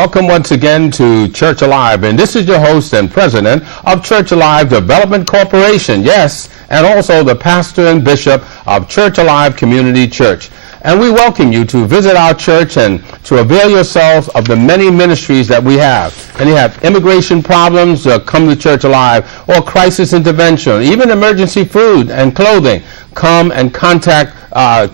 Welcome once again to Church Alive, and this is your host and president of Church Alive Development Corporation, yes, and also the pastor and bishop of Church Alive Community Church. And we welcome you to visit our church and to avail yourselves of the many ministries that we have. And you have immigration problems, come to Church Alive, or crisis intervention, even emergency food and clothing. Come and contact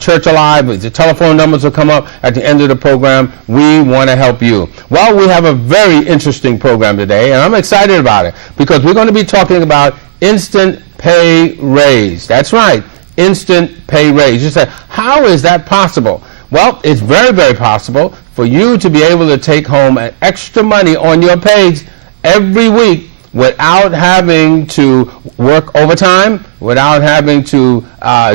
Church Alive. The telephone numbers will come up at the end of the program. We want to help you. Well, we have a very interesting program today, and I'm excited about it because we're going to be talking about instant pay raise. That's right. Instant pay raise. You say, how is that possible? Well, it's very, very possible for you to be able to take home an extra money on your pays every week without having to work overtime, without having to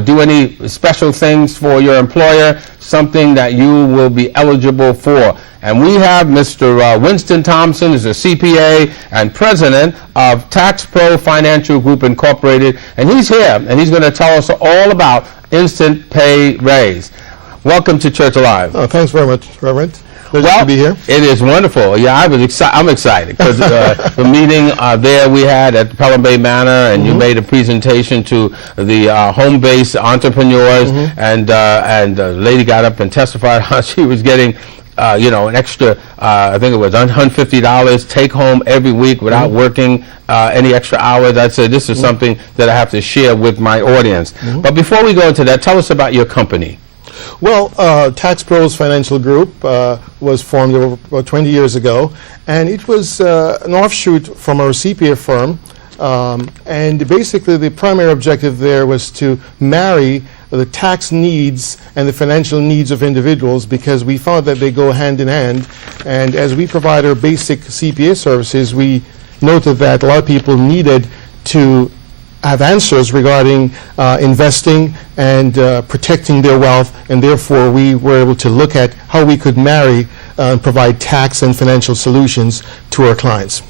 do any special things for your employer, something that you will be eligible for. And we have Mr. Winston Thompson, who's a CPA and president of Tax Pro Financial Group Incorporated, and he's here, and he's going to tell us all about instant pay raise. Welcome to Church Alive. Oh, thanks very much, Reverend. Pleasure to be here. It is wonderful. Yeah, I'm excited because the meeting there we had at Pelham Bay Manor, and you made a presentation to the home-based entrepreneurs, and the lady got up and testified how she was getting an extra, I think it was $150 take home every week without working any extra hours. I said, this is something that I have to share with my audience. But before we go into that, tell us about your company. Well, Tax Pros Financial Group was formed over 20 years ago, and it was an offshoot from our CPA firm. And basically the primary objective there was to marry the tax needs and the financial needs of individuals, because we found that they go hand in hand. And as we provide our basic CPA services, we noted that a lot of people needed to have answers regarding investing and protecting their wealth, and therefore we were able to look at how we could marry and provide tax and financial solutions to our clients.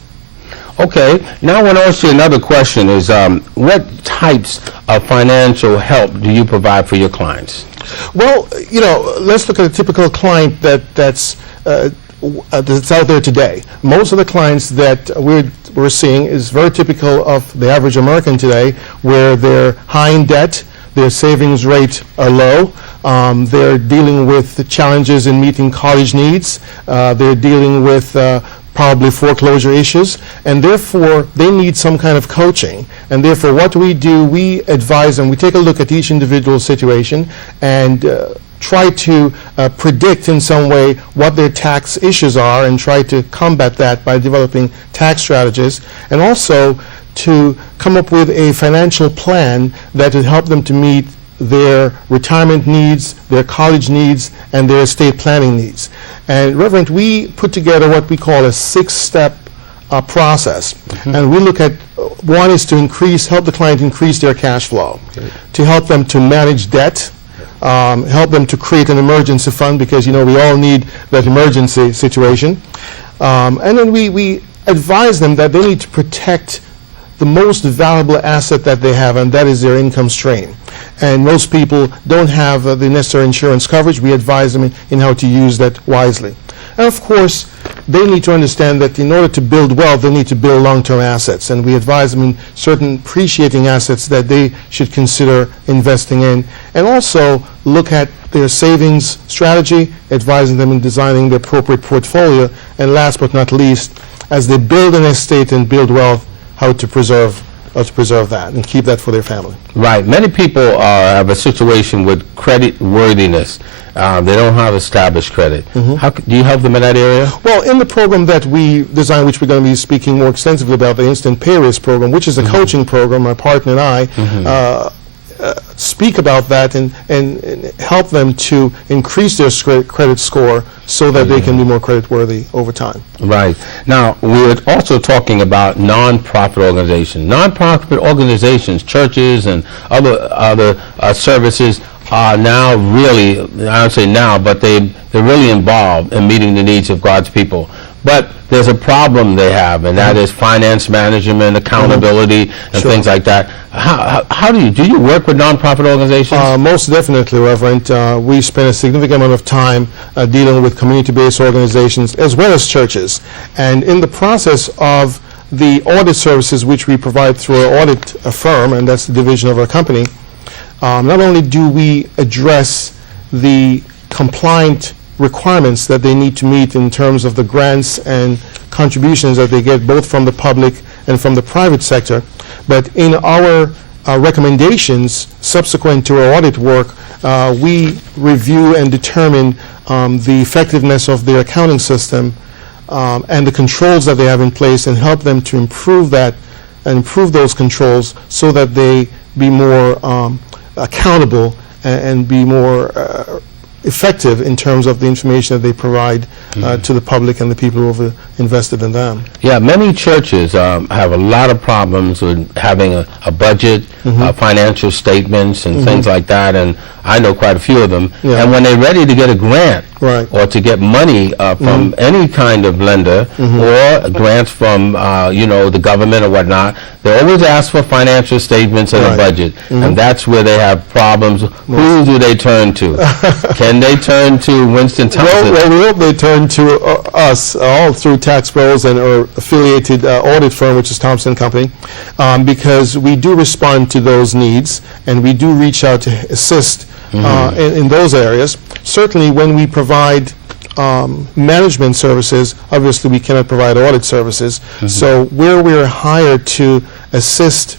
Okay, now I want to ask you another question is, what types of financial help do you provide for your clients? Well, let's look at a typical client that's out there today. Most of the clients that we're seeing is very typical of the average American today, where they're high in debt, their savings rate are low, they're dealing with the challenges in meeting college needs, they're dealing with probably foreclosure issues, and therefore they need some kind of coaching. And therefore what we do, we advise them, we take a look at each individual situation and try to predict in some way what their tax issues are and try to combat that by developing tax strategies, and also to come up with a financial plan that will help them to meet their retirement needs, their college needs, and their estate planning needs. And Reverend, we put together what we call a 6-step process. And we look at, one is to help the client increase their cash flow, to help them to manage debt, help them to create an emergency fund, because we all need that emergency situation. And then we advise them that they need to protect the most valuable asset that they have, and that is their income stream. And most people don't have the necessary insurance coverage. We advise them in how to use that wisely. And of course, they need to understand that in order to build wealth, they need to build long-term assets. And we advise them in certain appreciating assets that they should consider investing in. And also look at their savings strategy, advising them in designing the appropriate portfolio. And last but not least, as they build an estate and build wealth, how to preserve that and keep that for their family. Right. Many people have a situation with credit worthiness. They don't have established credit. How do you help them in that area? Well, in the program that we designed, which we're going to be speaking more extensively about, the Instant Pay Raise program, which is a coaching program, my partner and I speak about that and help them to increase their credit score so that they can be more credit worthy over time. Right. Now, we're also talking about non-profit organizations. Non-profit organizations, churches and other services are now really, I don't say now, but they're really involved in meeting the needs of God's people. But there's a problem they have, and that is finance management, accountability, and things like that. How do you work with nonprofit organizations? Most definitely, Reverend. We spend a significant amount of time dealing with community-based organizations as well as churches. And in the process of the audit services which we provide through our audit firm, and that's the division of our company, not only do we address the compliant requirements that they need to meet in terms of the grants and contributions that they get both from the public and from the private sector, but in our recommendations subsequent to our audit work, we review and determine the effectiveness of their accounting system and the controls that they have in place, and help them to improve that and improve those controls so that they be more accountable and be more effective in terms of the information that they provide to the public and the people who have invested in them. Yeah, many churches have a lot of problems with having a budget, financial statements, and things like that, and I know quite a few of them. Yeah. And when they're ready to get a grant Right. or to get money from any kind of lender or grants from the government or whatnot, they always ask for financial statements and a Right. budget, and that's where they have problems. Who do they turn to? Can they turn to Winston Thompson? Well, we hope they turn to us, all through Tax Pros and our affiliated audit firm, which is Thompson Company, because we do respond to those needs, and we do reach out to assist in those areas. Certainly, when we provide management services, obviously we cannot provide audit services. So where we're hired to assist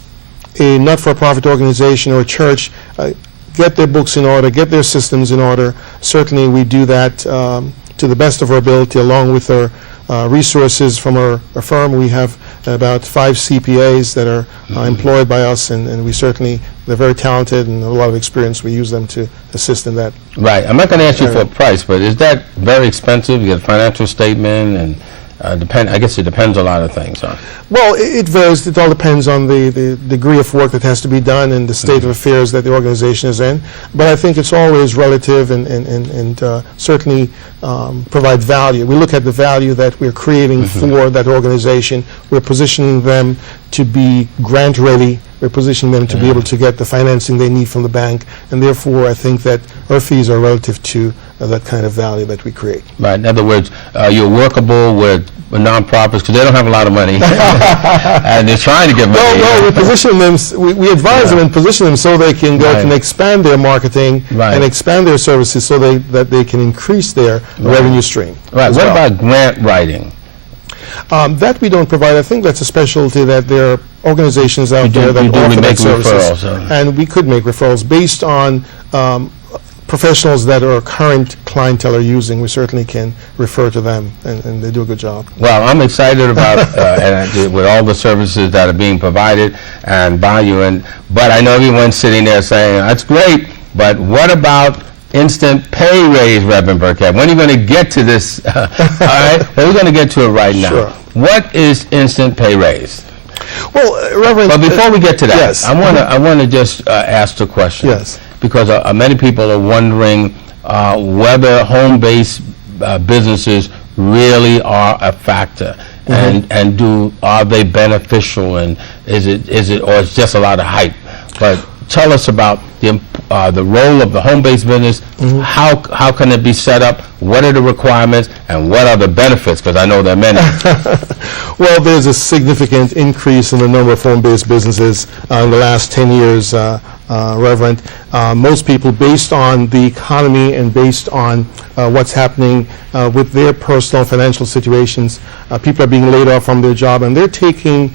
a not-for-profit organization or a church get their books in order, get their systems in order, certainly we do that to the best of our ability, along with our resources from our firm. We have about 5 CPAs that are employed by us, and we certainly, they're very talented and a lot of experience. We use them to assist in that. Right. I'm not going to ask you for a price, but is that very expensive? You get a financial statement, and I guess it depends on a lot of things, huh? Well, it varies. It all depends on the degree of work that has to be done and the state of affairs that the organization is in. But I think it's always relative and certainly provide value. We look at the value that we're creating for that organization. We're positioning them to be grant ready. We're positioning them to be able to get the financing they need from the bank. And therefore, I think that our fees are relative to that kind of value that we create. Right. In other words, you're workable with nonprofits because they don't have a lot of money, and they're trying to get money. No, we position them. We advise them and position them so they can go and expand their marketing and expand their services so that they can increase their revenue stream. Right. What about grant writing? That we don't provide. I think that's a specialty that there are organizations out there that offer that services, and we could make referrals based on professionals that our current clientele are using. We certainly can refer to them, and they do a good job. Well, I'm excited about with all the services that are being provided and by you, but I know everyone's sitting there saying, that's great, but what about instant pay raise, Reverend Burkhead? When are you going to get to this? All right, well, we're going to get to it right now. Sure. What is instant pay raise? Well, Reverend, but before we get to that, yes. I want to just ask the question. Yes. Because many people are wondering whether home-based businesses really are a factor, and are they beneficial, and is it or it's just a lot of hype? But tell us about the role of the home-based business. How can it be set up? What are the requirements, and what are the benefits? Because I know there are many. Well, there's a significant increase in the number of home-based businesses in the last 10 years, Reverend. Most people, based on the economy and based on what's happening with their personal financial situations, people are being laid off from their job, and they're taking